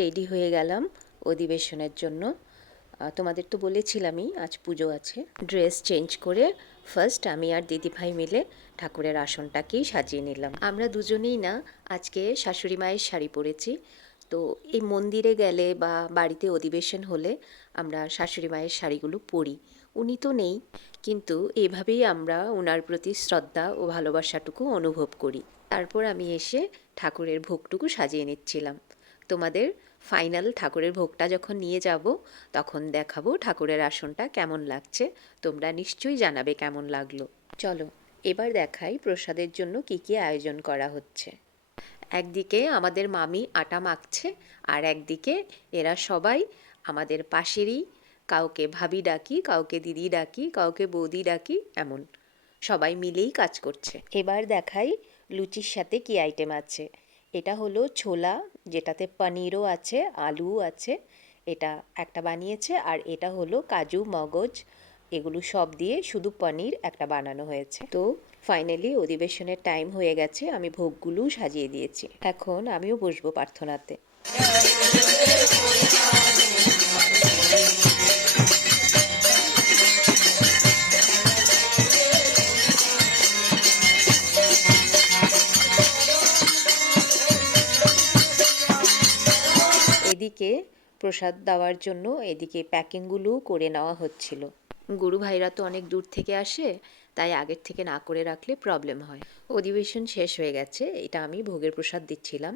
Ready হয়ে গেলাম অধিবেশনের জন্য। তোমাদের তো বলেছিলামই আজ পুজো আছে। ড্রেস চেঞ্জ করে ফার্স্ট আমি আর দিদিভাই মিলে ঠাকুরের আসনটাকেই সাজিয়ে নিলাম। আমরা দুজনেই না আজকে শাশুড়ি মায়ের শাড়ি পরেছি। তো এই মন্দিরে গেলে বা বাড়িতে অধিবেশন হলে আমরা শাশুড়ি মায়ের শাড়িগুলো পরি। উনি তো নেই, কিন্তু এভাবেই আমরা ওনার প্রতি শ্রদ্ধা ও ভালোবাসাটুকু অনুভব করি। তারপর আমি এসে ঠাকুরের ভোগটুকু সাজিয়ে নিচ্ছিলাম। তোমাদের ফাইনাল ঠাকুরের ভোগটা যখন নিয়ে যাব তখন দেখাবো ঠাকুরের আসনটা কেমন লাগছে। তোমরা নিশ্চয়ই জানাবে কেমন লাগলো। চলো এবার দেখাই প্রসাদের জন্য কি কি আয়োজন করা হচ্ছে। একদিকে আমাদের মামি আটা মাখছে, আর একদিকে এরা সবাই আমাদের পাশেরই, কাউকে ভাবি ডাকি, কাউকে দিদি ডাকি, কাউকে বৌদি ডাকি, এমন সবাই মিলেই কাজ করছে। এবার দেখাই লুচির সাথে কি আইটেম আছে। এটা হলো ছোলা, যেটাতে পনিরও আছে, আলুও আছে, এটা একটা বানিয়েছে। আর এটা হলো কাজু, মগজ, এগুলো সব দিয়ে শুধু পনির একটা বানানো হয়েছে। তো ফাইনালি অধিবেশনের টাইম হয়ে গেছে, আমি ভোগগুলোও সাজিয়ে দিয়েছি। এখন আমিও বসবো প্রার্থনাতে। এদিকে প্রসাদ দেওয়ার জন্য এদিকে প্যাকিংগুলোও করে নেওয়া হচ্ছিল। গুরু ভাইরা তো অনেক দূর থেকে আসে, তাই আগের থেকে না করে রাখলে প্রবলেম হয়। অধিবেশন শেষ হয়ে গেছে, এটা আমি ভোগের প্রসাদ দিচ্ছিলাম।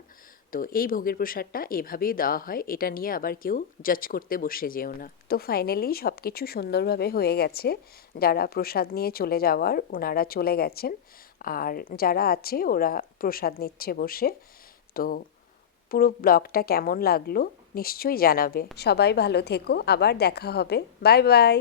তো এই ভোগের প্রসাদটা এভাবেই দেওয়া হয়, এটা নিয়ে আবার কেউ জাজ করতে বসে যেও না। তো ফাইনালি সব কিছু সুন্দরভাবে হয়ে গেছে। যারা প্রসাদ নিয়ে চলে যাওয়ার ওনারা চলে গেছেন, আর যারা আছে ওরা প্রসাদ নিচ্ছে বসে। তো পুরো ব্লগটা কেমন লাগলো নিশ্চয়ই জানাবে। সবাই ভালো থেকো, আবার দেখা হবে। Bye bye.